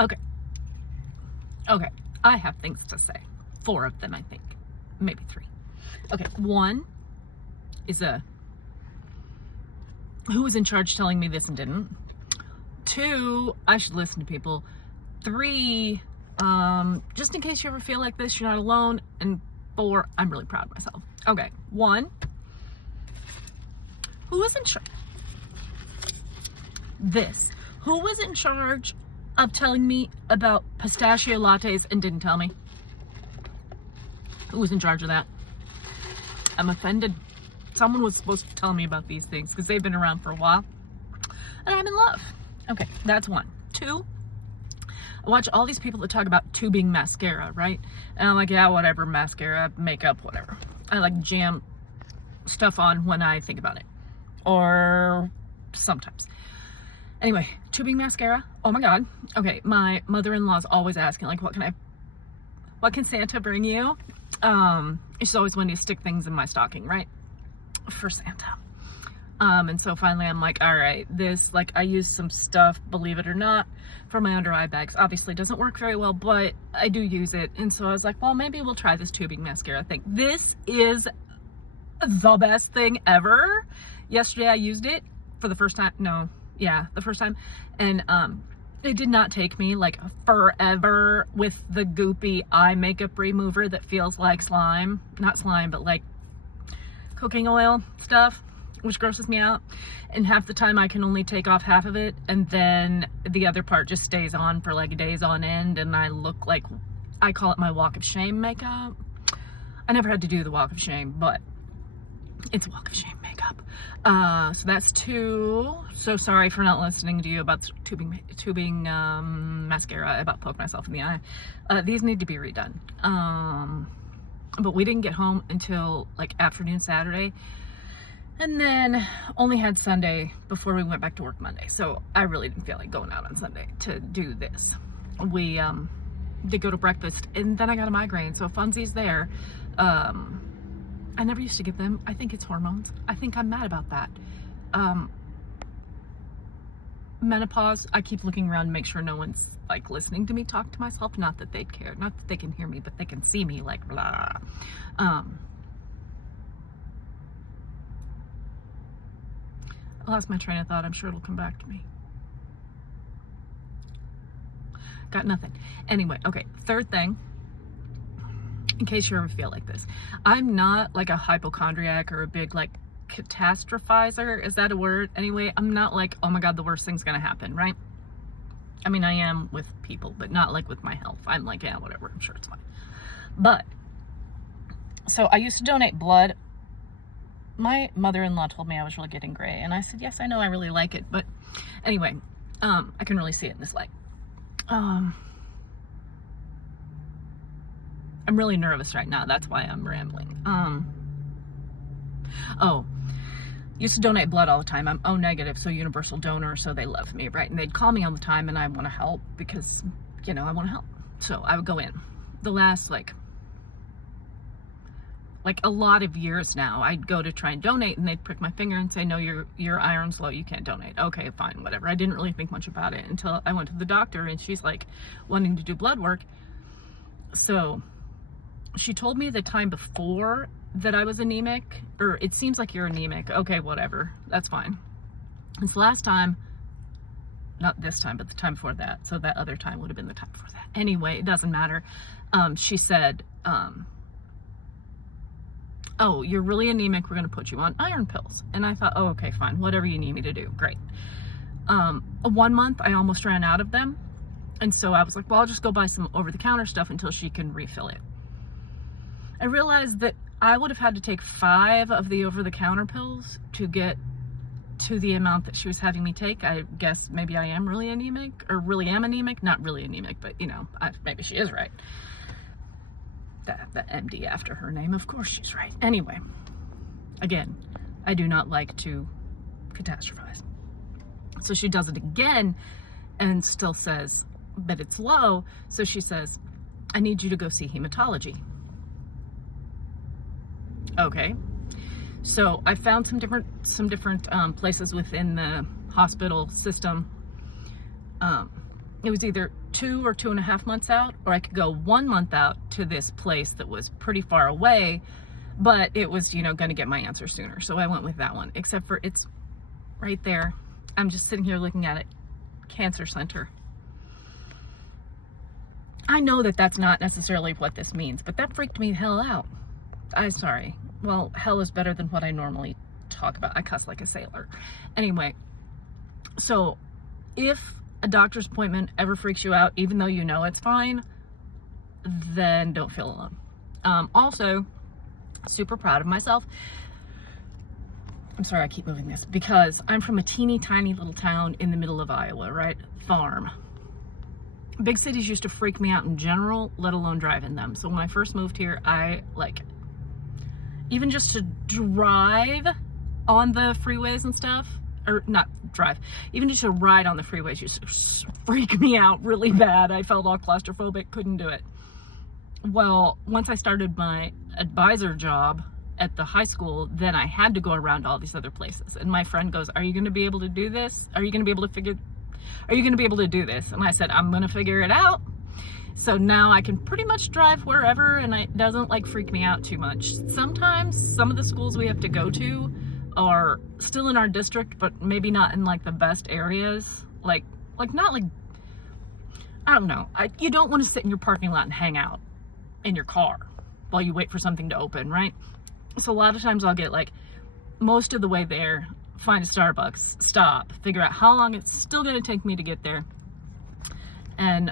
Okay. Okay. I have things to say. 4 of them, I think. Maybe 3. Okay. 1 is who was in charge telling me this and didn't. 2, I should listen to people. 3, just in case you ever feel like this, you're not alone. And 4, I'm really proud of myself. Okay. 1, who was in charge? Who was in charge of telling me about pistachio lattes and didn't tell me? Who was in charge of that? I'm offended. Someone was supposed to tell me about these things because they've been around for a while. And I'm in love. Okay, that's 1. 2, I watch all these people that talk about tubing mascara, right? And I'm like, yeah, whatever, mascara, makeup, whatever. I like jam stuff on when I think about it. Or sometimes. Anyway, tubing mascara. Oh my God. Okay, my mother-in-law's always asking, like, what can Santa bring you? She's always wanting to stick things in my stocking, right? For Santa. And so finally I'm like, all right, this, like, I use some stuff, believe it or not, for my under eye bags. Obviously it doesn't work very well, but I do use it. And so I was like, well, maybe we'll try this tubing mascara thing. This is the best thing ever. Yesterday I used it for the first time. No, yeah, the first time. And it did not take me like forever with the goopy eye makeup remover that feels like slime. Not slime, but like cooking oil stuff, which grosses me out. And half the time I can only take off half of it, and then the other part just stays on for like days on end, and I look like, I call it my walk of shame makeup. I never had to do the walk of shame, but it's walk of shame makeup. So that's 2. So sorry for not listening to you about tubing mascara, about poking myself in the eye. These need to be redone. But we didn't get home until like afternoon Saturday, and then only had Sunday before we went back to work Monday. So I really didn't feel like going out on Sunday to do this. We did go to breakfast, and then I got a migraine. So Funzy's there. I never used to get them. I think it's hormones. I think I'm mad about that. Menopause, I keep looking around to make sure no one's like listening to me talk to myself. Not that they'd care. Not that they can hear me, but they can see me like blah. I lost my train of thought. I'm sure it'll come back to me. Got nothing. Anyway, okay. 3rd thing, in case you ever feel like this, I'm not like a hypochondriac or a big like catastrophizer. Is that a word? Anyway, I'm not like, oh my God, the worst thing's gonna happen, right? I mean, I am with people, but not like with my health. I'm like, yeah, whatever, I'm sure it's fine. But so I used to donate blood. My mother-in-law told me I was really getting gray, and I said, yes, I know, I really like it. But anyway, I can really see it in this light. I'm really nervous right now. That's why I'm rambling. Used to donate blood all the time. I'm O negative, so universal donor, so they love me, right? And they'd call me all the time, and I want to help because, you know, I want to help. So I would go in. The last, like a lot of years now, I'd go to try and donate, and they'd prick my finger and say, no, your iron's low, you can't donate. Okay, fine, whatever. I didn't really think much about it until I went to the doctor, and she's like wanting to do blood work. So she told me the time before that I was anemic, or it seems like you're anemic. Okay, whatever, that's fine. It's the last time, not this time, but the time before that. So that other time would have been the time before that. Anyway, it doesn't matter. She said, oh, you're really anemic, we're gonna put you on iron pills. And I thought, oh, okay, fine, whatever you need me to do, great. 1 month, I almost ran out of them. And so I was like, well, I'll just go buy some over-the-counter stuff until she can refill it. I realized that I would have had to take 5 of the over-the-counter pills to get to the amount that she was having me take. I guess maybe I am really anemic, or really am anemic. Not really anemic, but, you know, maybe she is right. The MD after her name, of course she's right. Anyway, again, I do not like to catastrophize. So she does it again and still says, but it's low. So she says, I need you to go see hematology. Okay. So I found some different places within the hospital system. It was either 2 or 2.5 months out, or I could go 1 month out to this place that was pretty far away, but it was, you know, going to get my answer sooner. So I went with that one, except for it's right there. I'm just sitting here looking at it. Cancer Center. I know that that's not necessarily what this means, but that freaked me the hell out. I'm sorry. Well, hell is better than what I normally talk about. I cuss like a sailor. Anyway, so if a doctor's appointment ever freaks you out, even though you know it's fine, then don't feel alone. Also, super proud of myself. I'm sorry I keep moving this, because I'm from a teeny tiny little town in the middle of Iowa, right? Farm. Big cities used to freak me out in general, let alone driving them. So when I first moved here, I like, even just to drive on the freeways and stuff, or not drive, even just to ride on the freeways used to freak me out really bad. I felt all claustrophobic, couldn't do it. Well, once I started my advisor job at the high school, then I had to go around all these other places. And my friend goes, are you going to be able to do this? Are you going to be able to do this? And I said, I'm going to figure it out. So now I can pretty much drive wherever, and it doesn't like freak me out too much. Sometimes some of the schools we have to go to are still in our district, but maybe not in like the best areas. Like not like, I don't know. You don't want to sit in your parking lot and hang out in your car while you wait for something to open, right? So a lot of times I'll get like most of the way there, find a Starbucks, stop, figure out how long it's still going to take me to get there, and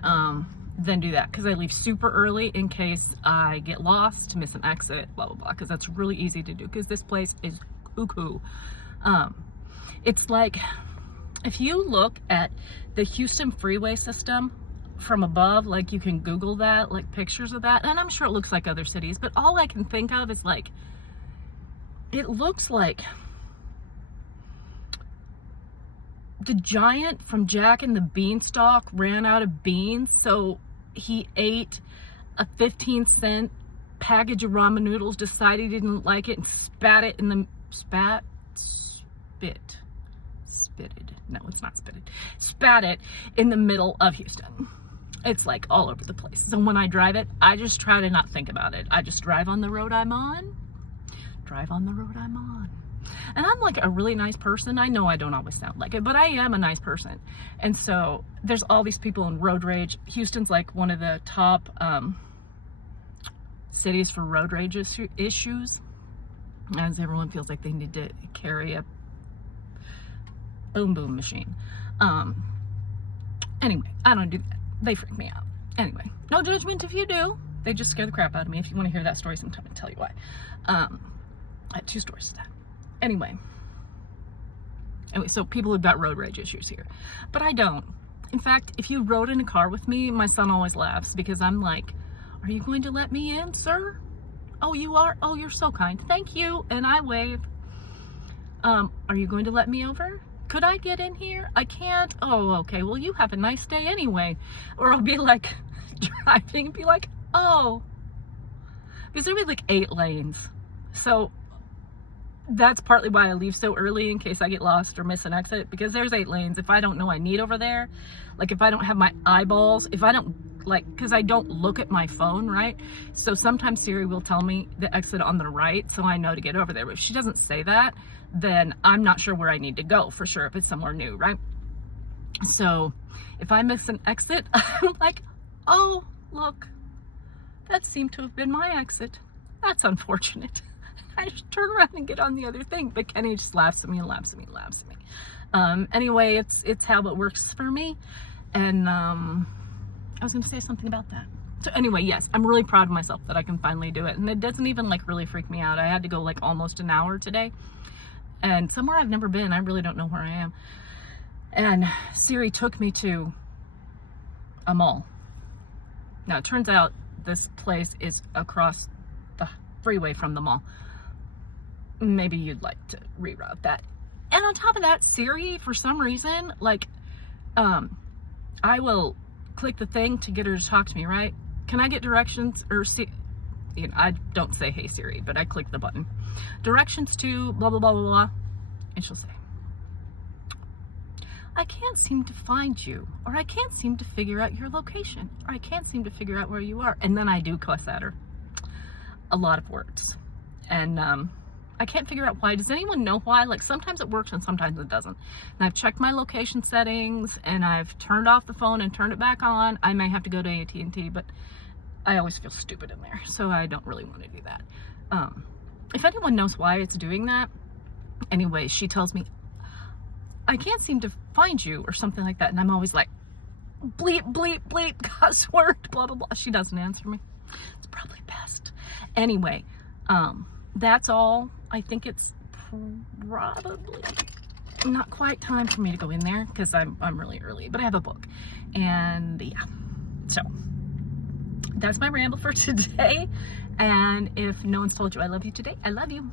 then do that, because I leave super early in case I get lost, miss an exit, blah blah blah, because that's really easy to do, because this place is cuckoo. It's like, if you look at the Houston freeway system from above, like you can Google that, like pictures of that, and I'm sure it looks like other cities, but all I can think of is like, it looks like the giant from Jack and the Beanstalk ran out of beans, so he ate a 15-cent package of ramen noodles, decided he didn't like it, and spitted. No, it's not spitted. Spat it in the middle of Houston. It's like all over the place. So when I drive it, I just try to not think about it. I just drive on the road I'm on. And I'm like a really nice person. I know I don't always sound like it, but I am a nice person. And so there's all these people in road rage. Houston's like one of the top cities for road rage issues, as everyone feels like they need to carry a boom boom machine. Anyway, I don't do that. They freak me out. Anyway, no judgment if you do. They just scare the crap out of me. If you want to hear that story sometime, I'll tell you why. I had 2 stories to that. Anyway, so people have got road rage issues here, but I don't. In fact, if you rode in a car with me, my son always laughs, because I'm like, are you going to let me in, sir? Oh, you are? Oh, you're so kind. Thank you. And I wave. Are you going to let me over? Could I get in here? I can't. Oh, okay. Well, you have a nice day anyway. Or I'll be like driving and be like, oh, because there'll be like 8 lanes. So that's partly why I leave so early, in case I get lost or miss an exit, because there's 8 lanes. If I don't know I need over there, like if I don't have my eyeballs, if I don't because I don't look at my phone, right? So sometimes Siri will tell me the exit on the right, so I know to get over there. But if she doesn't say that, then I'm not sure where I need to go for sure, if it's somewhere new, right? So if I miss an exit, I'm like, oh, look, that seemed to have been my exit. That's unfortunate. I just turn around and get on the other thing, but Kenny just laughs at me and laughs at me and laughs at me. Anyway, it's how it works for me. And I was going to say something about that. So anyway, yes, I'm really proud of myself that I can finally do it. And it doesn't even like really freak me out. I had to go like almost an hour today, and somewhere I've never been. I really don't know where I am. And Siri took me to a mall. Now it turns out this place is across the freeway from the mall. Maybe you'd like to reroute that. And on top of that, Siri, for some reason, like, I will click the thing to get her to talk to me, right? Can I get directions? Or see, you know, I don't say, hey Siri, but I click the button. Directions to blah, blah, blah, blah, blah. And she'll say, I can't seem to find you, or I can't seem to figure out your location, or I can't seem to figure out where you are. And then I do cuss at her. A lot of words. And I can't figure out why. Does anyone know why? Like, sometimes it works and sometimes it doesn't. And I've checked my location settings and I've turned off the phone and turned it back on. I may have to go to AT&T, but I always feel stupid in there, so I don't really want to do that. If anyone knows why it's doing that, anyway, she tells me, I can't seem to find you, or something like that. And I'm always like, bleep, bleep, bleep, cuss word, blah, blah, blah. She doesn't answer me. It's probably best. Anyway, that's all. I think it's probably not quite time for me to go in there because I'm really early, but I have a book. And yeah, so that's my ramble for today. And if no one's told you I love you today, I love you.